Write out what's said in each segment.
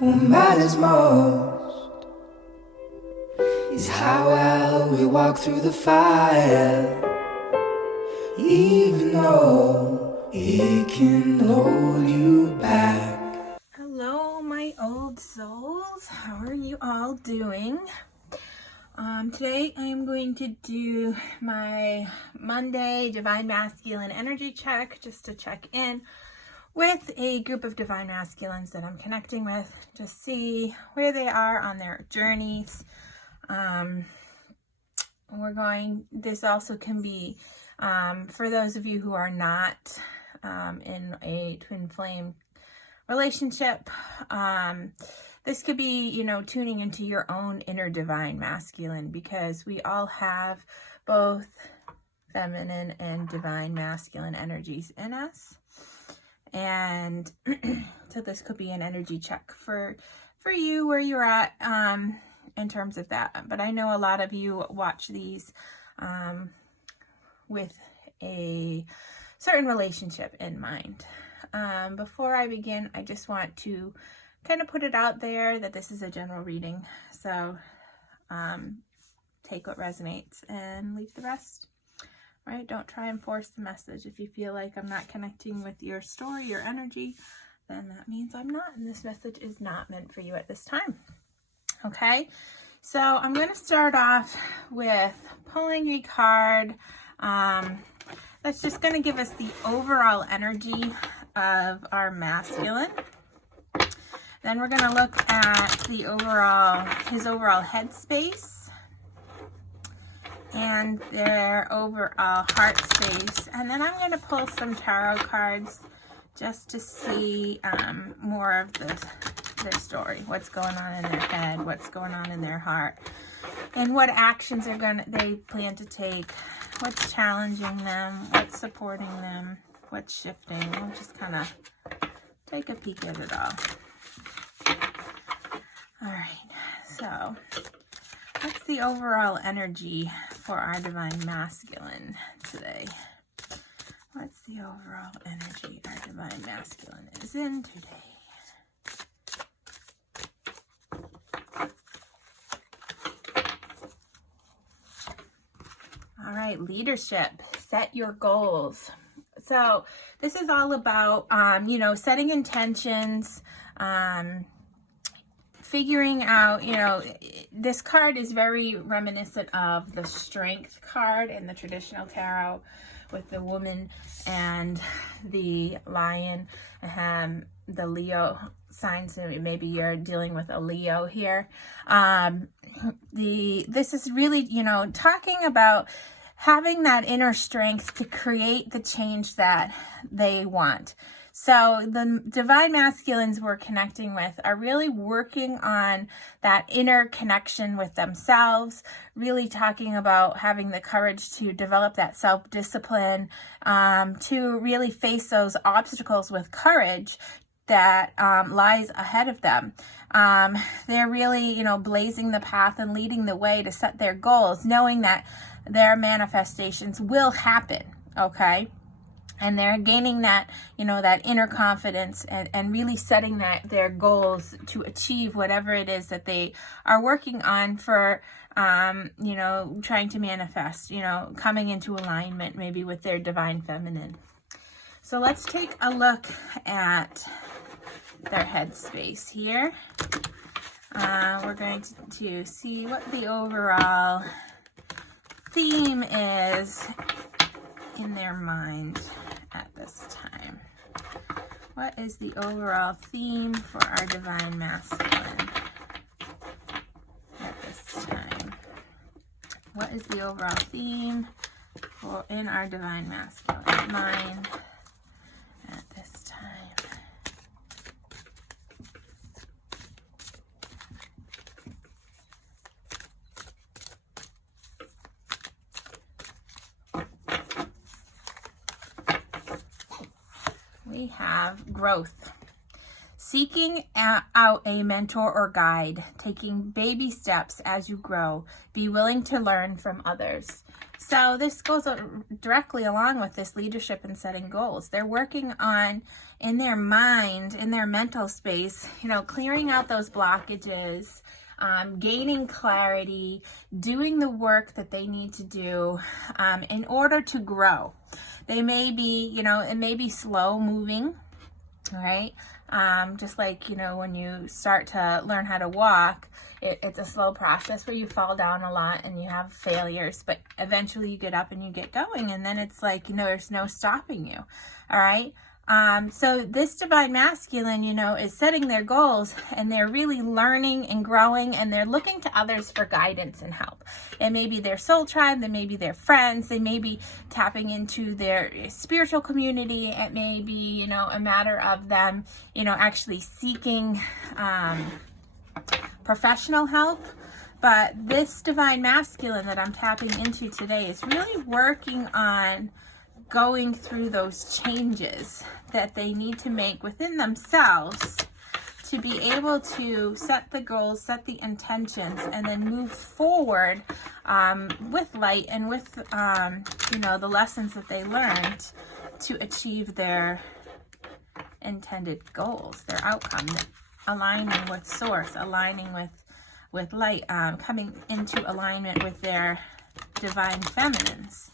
What matters most is how well we walk through the fire, even though it can hold you back. Hello, my old souls. How are you all doing? Today I'm going to do my Monday Divine Masculine Energy Check, just to check in with a group of Divine Masculines that I'm connecting with, to see where they are on their journeys. This also can be for those of you who are not in a twin flame relationship. This could be, tuning into your own inner divine masculine, because we all have both feminine and divine masculine energies in us. And so this could be an energy check for you, where you're at in terms of that. But I know a lot of you watch these with a certain relationship in mind. Before I begin, I just want to kind of put it out there that this is a general reading. So take what resonates and leave the rest. Right? Don't try and force the message. If you feel like I'm not connecting with your story, your energy, then that means I'm not, and this message is not meant for you at this time. Okay? So I'm going to start off with pulling a card that's just going to give us the overall energy of our masculine. Then we're going to look at his overall headspace and their overall heart space. And then I'm going to pull some tarot cards just to see more of their story, what's going on in their head, what's going on in their heart, and what actions they plan to take, what's challenging them, what's supporting them, what's shifting. We'll just kind of take a peek at it all. All right, so what's the overall energy for our divine masculine today? What's the overall energy our divine masculine is in today? All right, leadership. Set your goals. So this is all about, setting intentions, figuring out, this card is very reminiscent of the Strength card in the traditional tarot, with the woman and the lion, the Leo signs. Maybe you're dealing with a Leo here. This is really, talking about having that inner strength to create the change that they want. So the divine masculines we're connecting with are really working on that inner connection with themselves, really talking about having the courage to develop that self-discipline, to really face those obstacles with courage that lies ahead of them. They're really, blazing the path and leading the way to set their goals, knowing that their manifestations will happen, okay? And they're gaining that, that inner confidence and really setting their goals to achieve whatever it is that they are working on for, trying to manifest, coming into alignment maybe with their divine feminine. So let's take a look at their headspace here. We're going to see what the overall theme is in their mind at this time. What is the overall theme for our divine masculine at this time? What is the overall theme in our divine masculine mind at this time? We have growth. Seeking out a mentor or guide, taking baby steps as you grow. Be willing to learn from others. So this goes directly along with this leadership and setting goals. They're working on, in their mind, in their mental space, clearing out those blockages, gaining clarity, doing the work that they need to do in order to grow. They may be, it may be slow moving, right? Just like, when you start to learn how to walk, it's a slow process where you fall down a lot and you have failures, but eventually you get up and you get going, and then it's like, there's no stopping you. All right. So this divine masculine, is setting their goals, and they're really learning and growing, and they're looking to others for guidance and help. It may be their soul tribe, they may be their friends, they may be tapping into their spiritual community. It may be, a matter of them, actually seeking professional help. But this divine masculine that I'm tapping into today is really working on going through those changes that they need to make within themselves to be able to set the goals, set the intentions, and then move forward with light and with the lessons that they learned to achieve their intended goals, their outcome, aligning with source, aligning with light, coming into alignment with their divine feminines.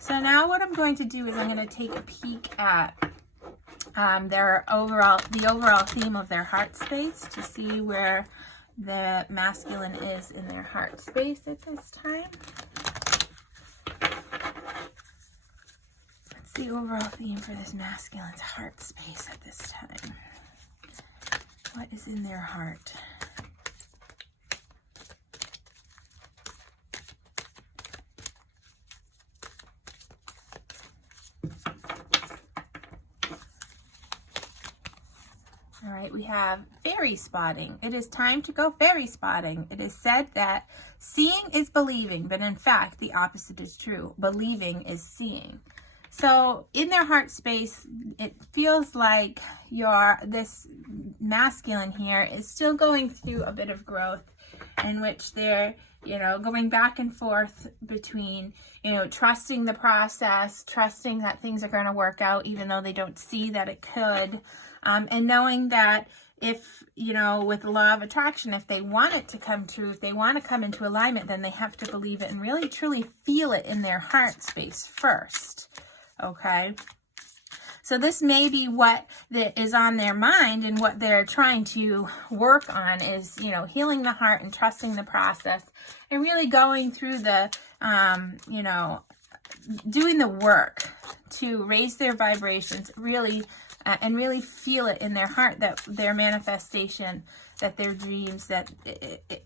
So now what I'm going to do is I'm going to take a peek at the overall theme of their heart space to see where the masculine is in their heart space at this time. What's the overall theme for this masculine's heart space at this time? What is in their heart? All right, we have fairy spotting. It is time to go fairy spotting. It is said that seeing is believing, but in fact, the opposite is true. Believing is seeing. So in their heart space, it feels like this masculine here is still going through a bit of growth, in which they're, going back and forth between, trusting the process, trusting that things are going to work out, even though they don't see that it could. And knowing that if, with the law of attraction, if they want it to come true, if they want to come into alignment, then they have to believe it and really truly feel it in their heart space first. Okay. So this may be what is on their mind, and what they're trying to work on is, healing the heart and trusting the process, and really going through the, doing the work to raise their vibrations, really, and really feel it in their heart that their manifestation, that their dreams, that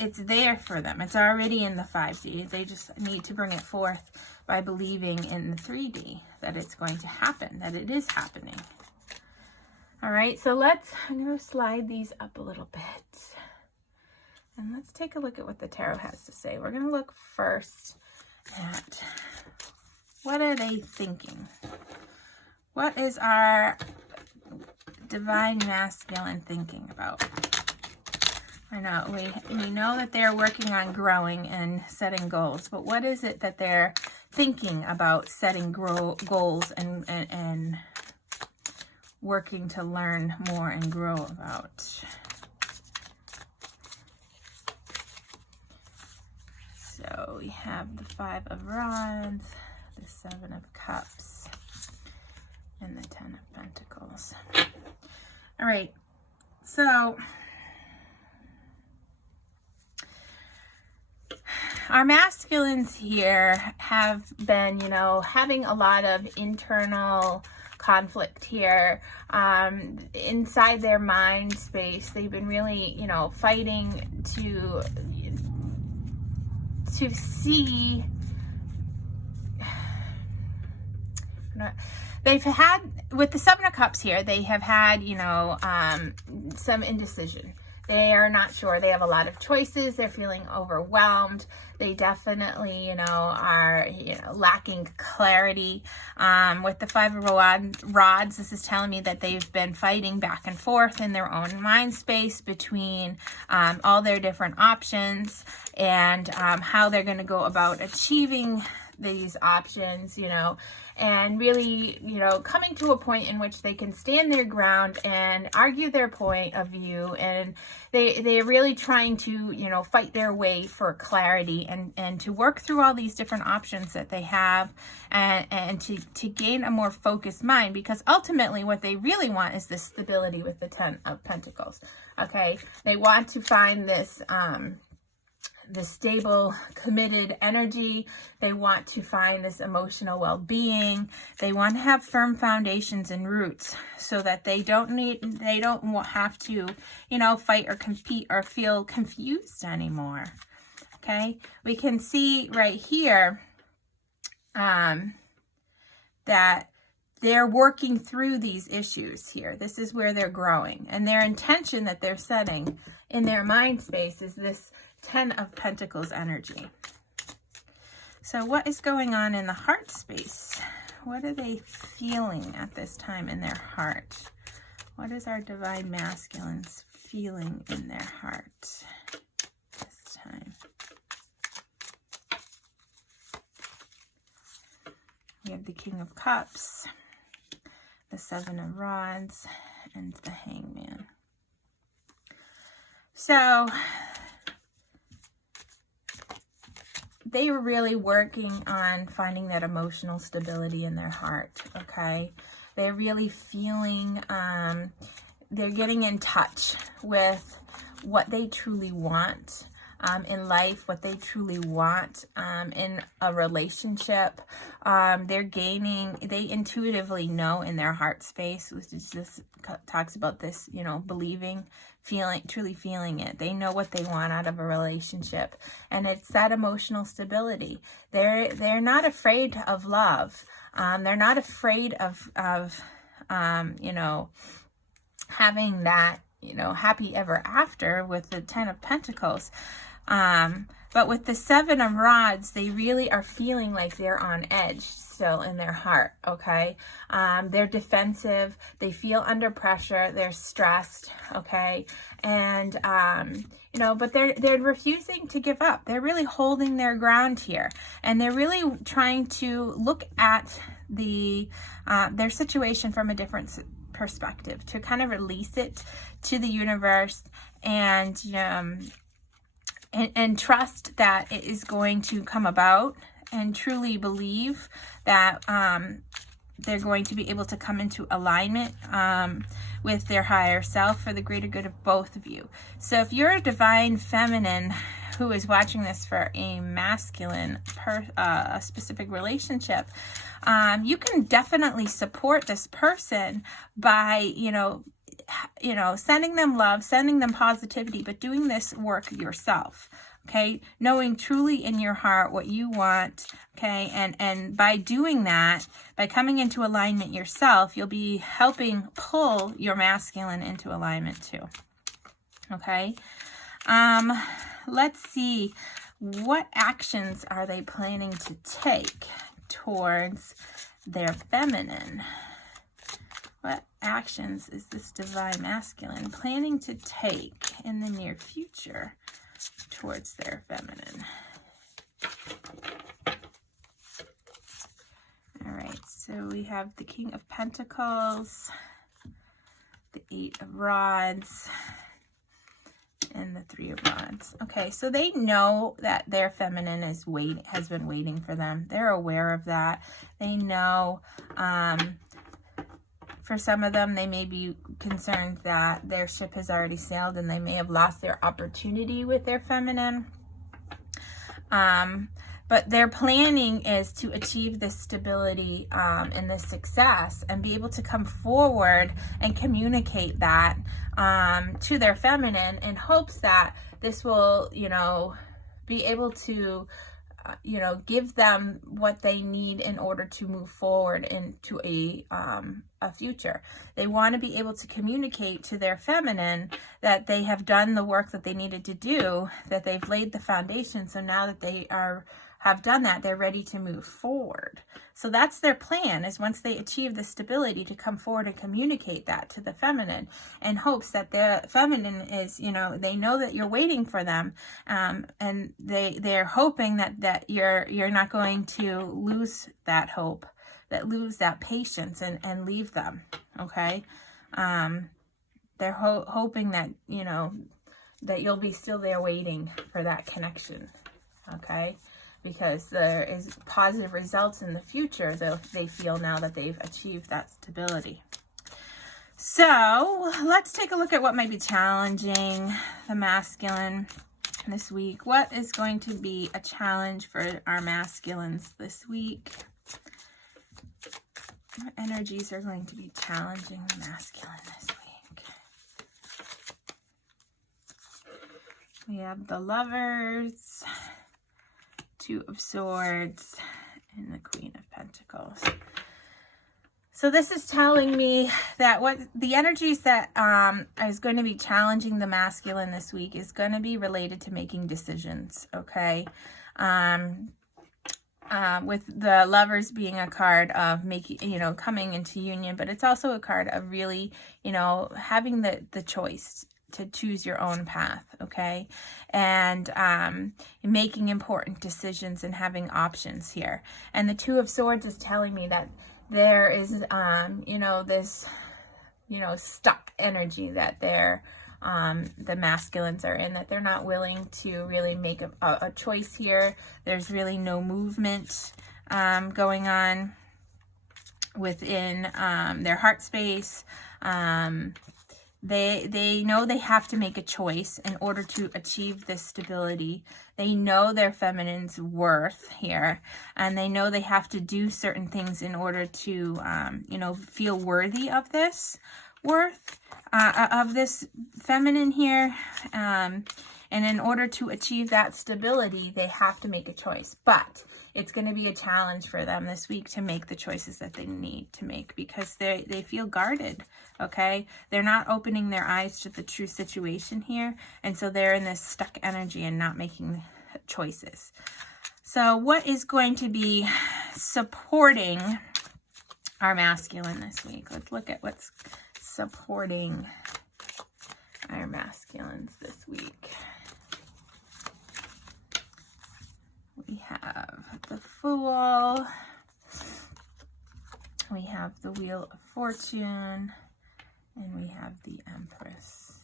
it's there for them. It's already in the 5D. They just need to bring it forth by believing in the 3D that it's going to happen, that it is happening. All right, so I'm going to slide these up a little bit. And let's take a look at what the tarot has to say. We're going to look first at what are they thinking? What is our divine masculine thinking about? I know we know that they're working on growing and setting goals, but what is it that they're thinking about setting goals and working to learn more and grow about? So we have the 5 of Rods, the 7 of Cups, and the 10 of Pentacles. All right, so our masculines here have been, having a lot of internal conflict here inside their mind space. They've been really, fighting to see. They've had, with the 7 of Cups here, they have had, some indecision. They are not sure. They have a lot of choices. They're feeling overwhelmed. They definitely, are, lacking clarity. With the 5 of Rods, this is telling me that they've been fighting back and forth in their own mind space between all their different options and how they're going to go about achieving these options, and really, coming to a point in which they can stand their ground and argue their point of view. And they're really trying to, fight their way for clarity and to work through all these different options that they have, and to gain a more focused mind, because ultimately what they really want is this stability with the 10 of Pentacles. Okay, they want to find this stable, committed energy. They want to find this emotional well-being. They want to have firm foundations and roots so that they don't have to, fight or compete or feel confused anymore. Okay, we can see right here that they're working through these issues here. This is where they're growing, and their intention that they're setting in their mind space is this 10 of Pentacles energy. So what is going on in the heart space? What are they feeling at this time in their heart? What is our divine masculines feeling in their heart this time? We have the King of Cups, the 7 of Rods, and the Hangman. So they were really working on finding that emotional stability in their heart, okay? They're really feeling, they're getting in touch with what they truly want in life, what they truly want in a relationship. They intuitively know in their heart space, which is just talks about this, believing, truly feeling it. They know what they want out of a relationship, and it's that emotional stability. They're not afraid of love. They're not afraid of having that, happy ever after with the 10 of Pentacles. But with the 7 of Rods, they really are feeling like they're on edge still in their heart, okay? They're defensive. They feel under pressure. They're stressed, okay? And, but they're refusing to give up. They're really holding their ground here. And they're really trying to look at their situation from a different perspective, to kind of release it to the universe and trust that it is going to come about, and truly believe that they're going to be able to come into alignment with their higher self for the greater good of both of you. So if you're a divine feminine who is watching this for a masculine, a specific relationship, you can definitely support this person by, sending them love, sending them positivity, but doing this work yourself, okay? Knowing truly in your heart what you want, okay? And by doing that, by coming into alignment yourself, you'll be helping pull your masculine into alignment too, okay? Let's see, what actions are they planning to take towards their feminine? What actions is this divine masculine planning to take in the near future towards their feminine? All right, so we have the King of Pentacles, the 8 of Rods, and the 3 of Rods. Okay, so they know that their feminine has been waiting for them. They're aware of that. They know, for some of them, they may be concerned that their ship has already sailed and they may have lost their opportunity with their feminine. But their planning is to achieve this stability and this success, and be able to come forward and communicate that to their feminine, in hopes that this will, be able to give them what they need in order to move forward into a future. They want to be able to communicate to their feminine that they have done the work that they needed to do, that they've laid the foundation. So now that they have done that, they're ready to move forward. So that's their plan, is once they achieve the stability, to come forward and communicate that to the feminine, in hopes that the feminine is, you know, they know that you're waiting for them, and they're hoping that you're not going to lose that hope, lose that patience and leave them. Okay. They're hoping that, you know, that you'll be still there waiting for that connection. Okay. Because there is positive results in the future, though they feel now that they've achieved that stability. So let's take a look at what might be challenging the masculine this week. What is going to be a challenge for our masculines this week? What energies are going to be challenging the masculine this week? We have the Lovers, Two of Swords, and the Queen of Pentacles. So this is telling me that what the energies that is going to be challenging the masculine this week is going to be related to making decisions. Okay. With the Lovers being a card of making, you know, coming into union, but it's also a card of really, you know, having the choice to choose your own path, okay? And making important decisions and having options here. And the Two of Swords is telling me that there is, you know, this, you know, stuck energy that they're, the masculines are in, that they're not willing to really make a choice here. There's really no movement going on within their heart space. They know they have to make a choice in order to achieve this stability. They know their feminine's worth here, and they know they have to do certain things in order to, you know, feel worthy of this worth, of this feminine here. And in order to achieve that stability, they have to make a choice. But it's going to be a challenge for them this week to make the choices that they need to make, because they feel guarded, okay? They're not opening their eyes to the true situation here, and so they're in this stuck energy and not making choices. So what is going to be supporting our masculine this week? Let's look at what's supporting our masculines this week. We have the Fool, we have the Wheel of Fortune, and we have the Empress.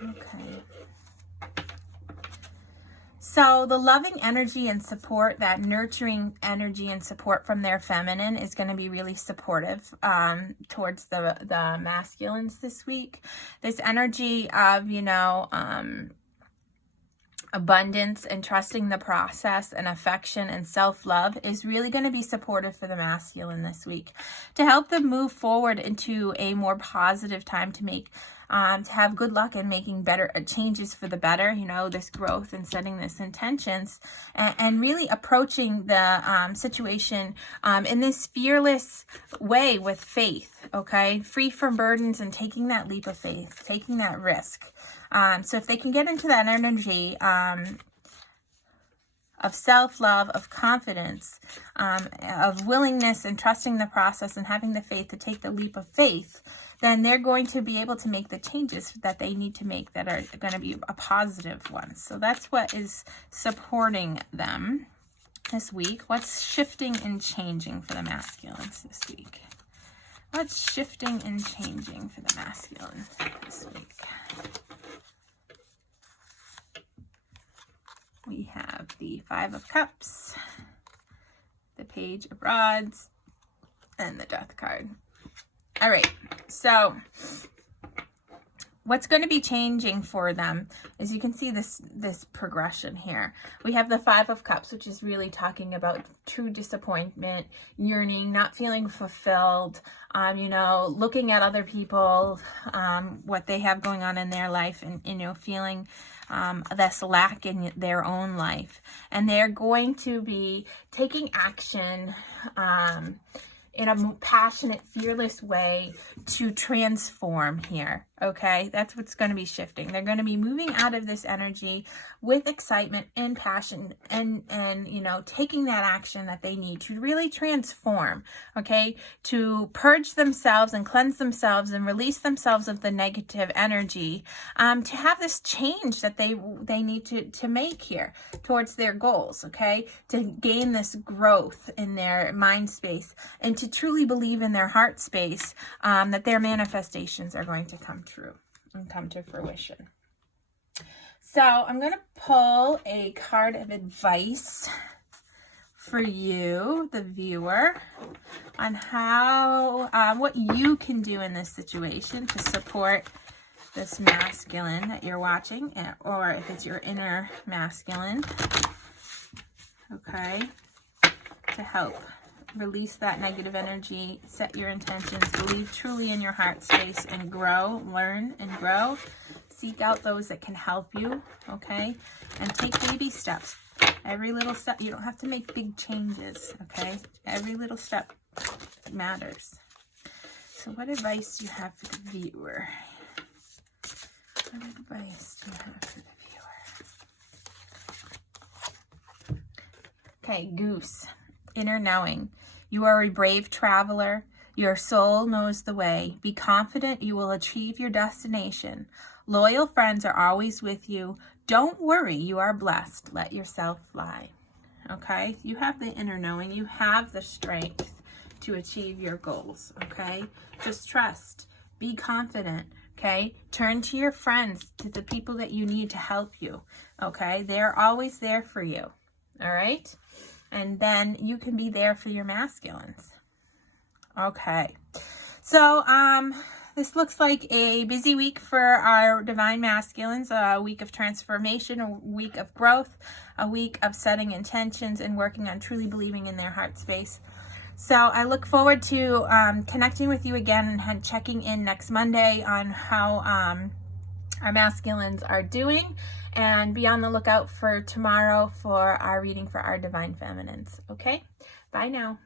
Okay. So the loving energy and support, that nurturing energy and support from their feminine is going to be really supportive towards the masculines this week. This energy of, you know, abundance and trusting the process and affection and self-love is really going to be supportive for the masculine this week, to help them move forward into a more positive time, to make to have good luck in making better changes for the better, you know, this growth and setting this intentions, and really approaching the situation in this fearless way with faith, okay? Free from burdens and taking that leap of faith, taking that risk. So if they can get into that energy of self-love, of confidence, of willingness and trusting the process and having the faith to take the leap of faith, then they're going to be able to make the changes that they need to make that are going to be a positive ones. So that's what is supporting them this week. What's shifting and changing for the masculines this week? What's shifting and changing for the masculine this week? We have the Five of Cups, the Page of Rods, and the Death card. All right, so what's going to be changing for them is, you can see this progression here. We have the Five of Cups, which is really talking about true disappointment, yearning, not feeling fulfilled, you know, looking at other people, what they have going on in their life, and, you know, feeling this lack in their own life. And they're going to be taking action in a passionate, fearless way to transform here. Okay, that's what's going to be shifting. They're going to be moving out of this energy with excitement and passion and you know, taking that action that they need to really transform, okay, to purge themselves and cleanse themselves and release themselves of the negative energy, to have this change that they need to make here towards their goals, okay, to gain this growth in their mind space and to truly believe in their heart space, that their manifestations are going to come true and come to fruition. So I'm going to pull a card of advice for you, the viewer, on how, what you can do in this situation to support this masculine that you're watching, or if it's your inner masculine, okay, to help release that negative energy, set your intentions, believe truly in your heart space, and grow, learn and grow. Seek out those that can help you, okay? And take baby steps. Every little step, you don't have to make big changes, okay? Every little step matters. So what advice do you have for the viewer? What advice do you have for the viewer? Okay, Goose. Inner knowing. You are a brave traveler. Your soul knows the way. Be confident you will achieve your destination. Loyal friends are always with you. Don't worry, you are blessed. Let yourself fly. Okay? You have the inner knowing. You have the strength to achieve your goals. Okay? Just trust. Be confident. Okay? Turn to your friends, to the people that you need to help you. Okay? They're always there for you. All right? And then you can be there for your masculines. Okay. So, this looks like a busy week for our divine masculines, a week of transformation, a week of growth, a week of setting intentions and working on truly believing in their heart space. So I look forward to connecting with you again and checking in next Monday on how our masculines are doing, and be on the lookout for tomorrow for our reading for our divine feminines. Okay? Bye now.